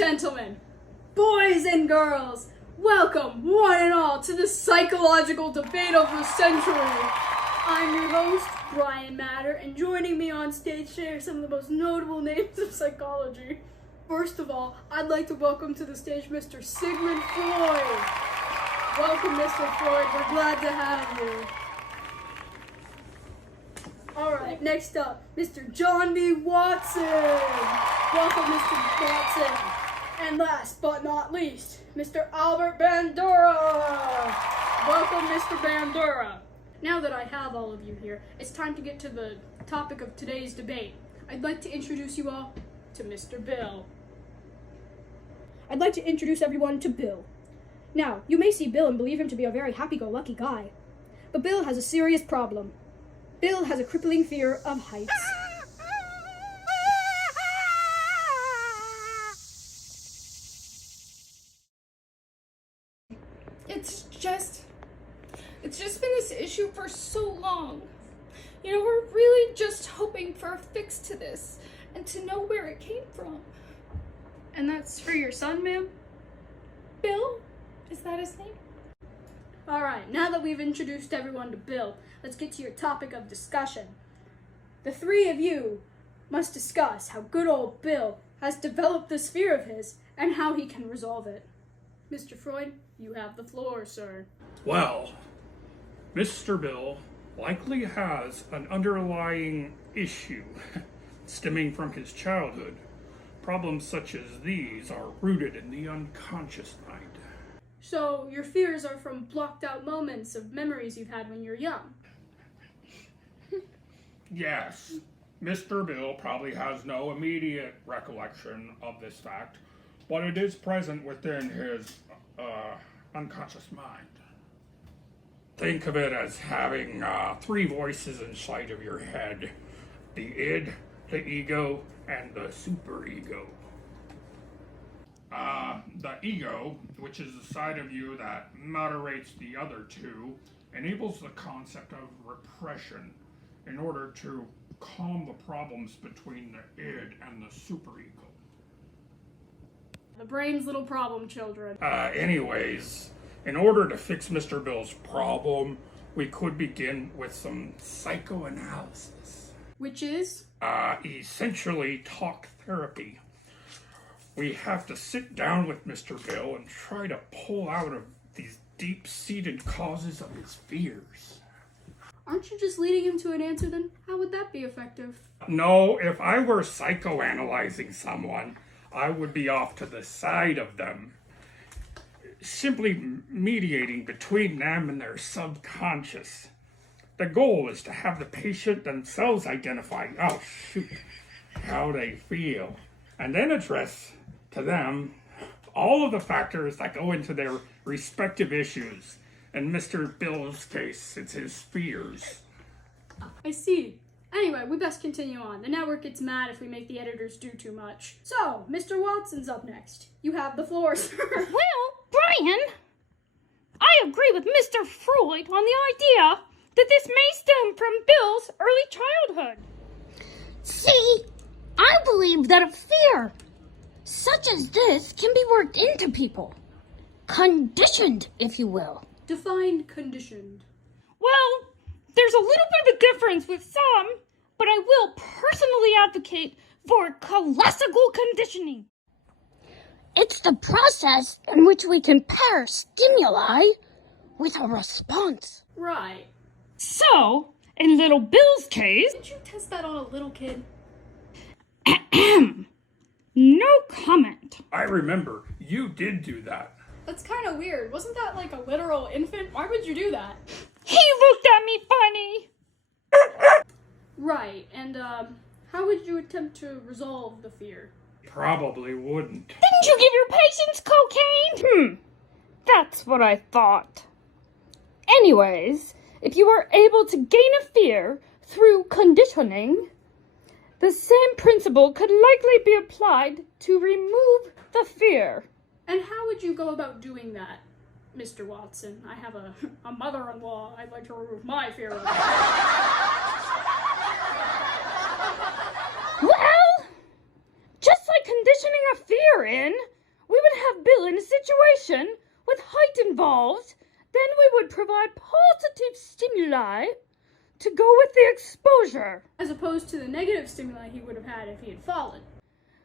gentlemen, boys and girls, welcome one and all to the psychological debate of the century. I'm your host, Brian Matter, and joining me on stage today are some of the most notable names of psychology. First of all, I'd like to welcome to the stage Mr. Sigmund Freud. Welcome, Mr. Freud. We're glad to have you. Alright, next up, Mr. John B. Watson. Welcome, Mr. Watson. And last but not least, Mr. Albert Bandura. Welcome, Mr. Bandura. Now that I have all of you here, it's time to get to the topic of today's debate. I'd like to introduce you all to Mr. Bill. I'd like to introduce everyone to Bill. Now, you may see Bill and believe him to be a very happy-go-lucky guy. But Bill has a serious problem. Bill has a crippling fear of heights. It's just been this issue for so long. You know, we're really just hoping for a fix to this and to know where it came from. And that's for your son, ma'am? Bill? Is that his name? Alright, now that we've introduced everyone to Bill, let's get to your topic of discussion. The three of you must discuss how good old Bill has developed this fear of his and how he can resolve it. Mr. Freud, you have the floor, sir. Well, Mr. Bill likely has an underlying issue stemming from his childhood. Problems such as these are rooted in the unconscious mind. So your fears are from blocked out moments of memories you've had when you're young? Yes, Mr. Bill probably has no immediate recollection of this fact, but it is present within his unconscious mind. Think of it as having three voices inside of your head: the id, the ego, and the superego. The ego, which is the side of you that moderates the other two, enables the concept of repression in order to calm the problems between the id and the superego. The brain's little problem, children. Anyways, in order to fix Mr. Bill's problem, we could begin with some psychoanalysis. Which is? Essentially talk therapy. We have to sit down with Mr. Bill and try to pull out of these deep-seated causes of his fears. Aren't you just leading him to an answer then? How would that be effective? No, if I were psychoanalyzing someone, I would be off to the side of them, simply mediating between them and their subconscious. The goal is to have the patient themselves identify, how they feel, and then address to them all of the factors that go into their respective issues. In Mr. Bill's case, it's his fears. I see. Anyway, we best continue on. The network gets mad if we make the editors do too much. So, Mr. Watson's up next. You have the floor, sir. Well, Brian, I agree with Mr. Freud on the idea that this may stem from Bill's early childhood. See, I believe that a fear such as this can be worked into people. Conditioned, if you will. Define conditioned. Well, there's a little bit of a difference with some, but I will personally advocate for classical conditioning. It's the process in which we can pair stimuli with a response. Right. So, in little Bill's case... Did you test that on a little kid? No comment. I remember, you did do that. That's kind of weird. Wasn't that like a literal infant? Why would you do that? He looked at me funny. Right, and how would you attempt to resolve the fear? Probably wouldn't. Didn't you give your patients cocaine? That's what I thought. Anyways, if you are able to gain a fear through conditioning, the same principle could likely be applied to remove the fear. And how would you go about doing that, Mr. Watson? I have a mother-in-law I'd like to remove my fear of. Well, just like conditioning a fear in, in a situation with height involved, then we would provide positive stimuli to go with the exposure. As opposed to the negative stimuli he would have had if he had fallen.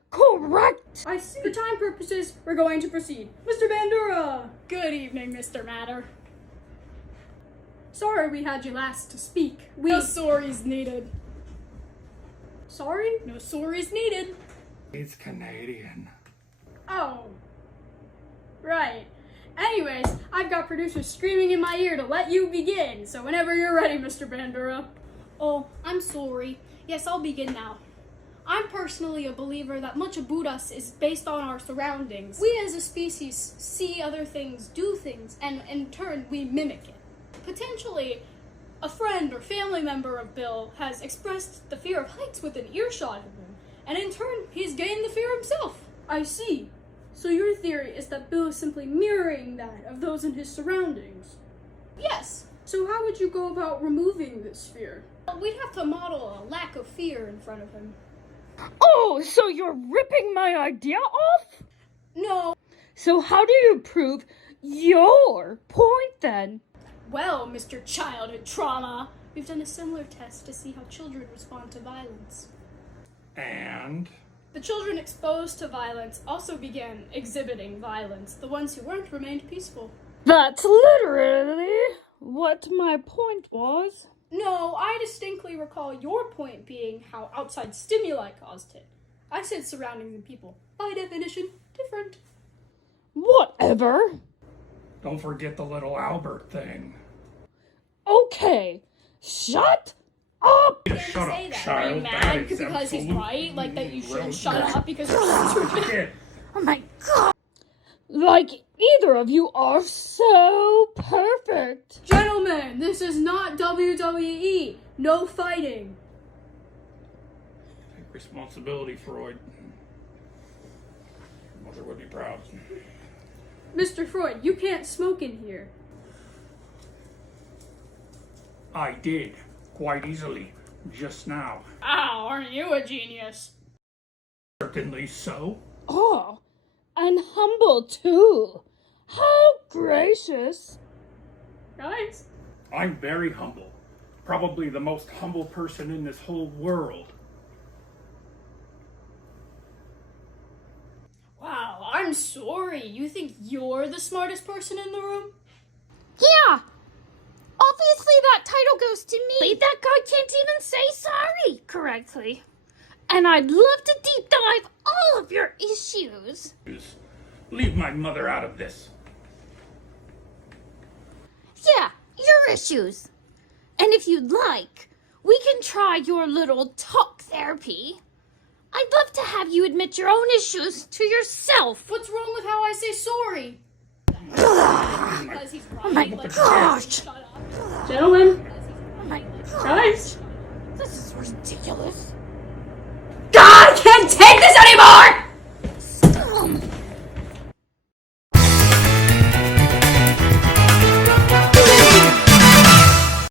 Correct! I see. For time purposes, we're going to proceed. Mr. Bandura! Good evening, Mr. Matter. Sorry we had you last to speak. No sorries needed. Sorry? No sorries needed. He's Canadian. Oh. Right. Anyways, I've got producers screaming in my ear to let you begin, so whenever you're ready, Mr. Bandura. Oh, I'm sorry. Yes, I'll begin now. I'm personally a believer that much about us is based on our surroundings. We as a species see other things, do things, and in turn we mimic it. Potentially, a friend or family member of Bill has expressed the fear of heights within earshot of him, and in turn he's gained the fear himself. I see. So your theory is that Bill is simply mirroring that of those in his surroundings? Yes. So how would you go about removing this fear? Well, we'd have to model a lack of fear in front of him. Oh, so you're ripping my idea off? No. So how do you prove your point then? Well, Mr. Childhood Trauma, we've done a similar test to see how children respond to violence. And? The children exposed to violence also began exhibiting violence. The ones who weren't remained peaceful. That's literally what my point was. No, I distinctly recall your point being how outside stimuli caused it. I said surroundings and people. By definition, different. Whatever. Don't forget the little Albert thing. Okay, shut up! Shut Say up, that. child. Are you That mad is because he's right? Like that you should shut up because you're stupid? Kid. Oh my god! Like either of you are so perfect. Gentlemen, this is not WWE. No fighting. Take responsibility, Freud. Your mother would be proud. Mr. Freud, you can't smoke in here. I did, quite easily, just now. Ow, aren't you a genius? Certainly so. Oh, and humble too. How gracious. Guys? I'm very humble. Probably the most humble person in this whole world. Wow, I'm sorry. You think you're the smartest person in the room? Yeah. Obviously that title goes to me. That guy can't even say sorry correctly. And I'd love to deep dive all of your issues. Leave my mother out of this. Yeah, your issues. And if you'd like, we can try your little talk therapy. I'd love to have you admit your own issues to yourself. What's wrong with how I say sorry? Because he's right. Oh my gosh! Shut up. Gentlemen, Oh my gosh! guys. This is ridiculous.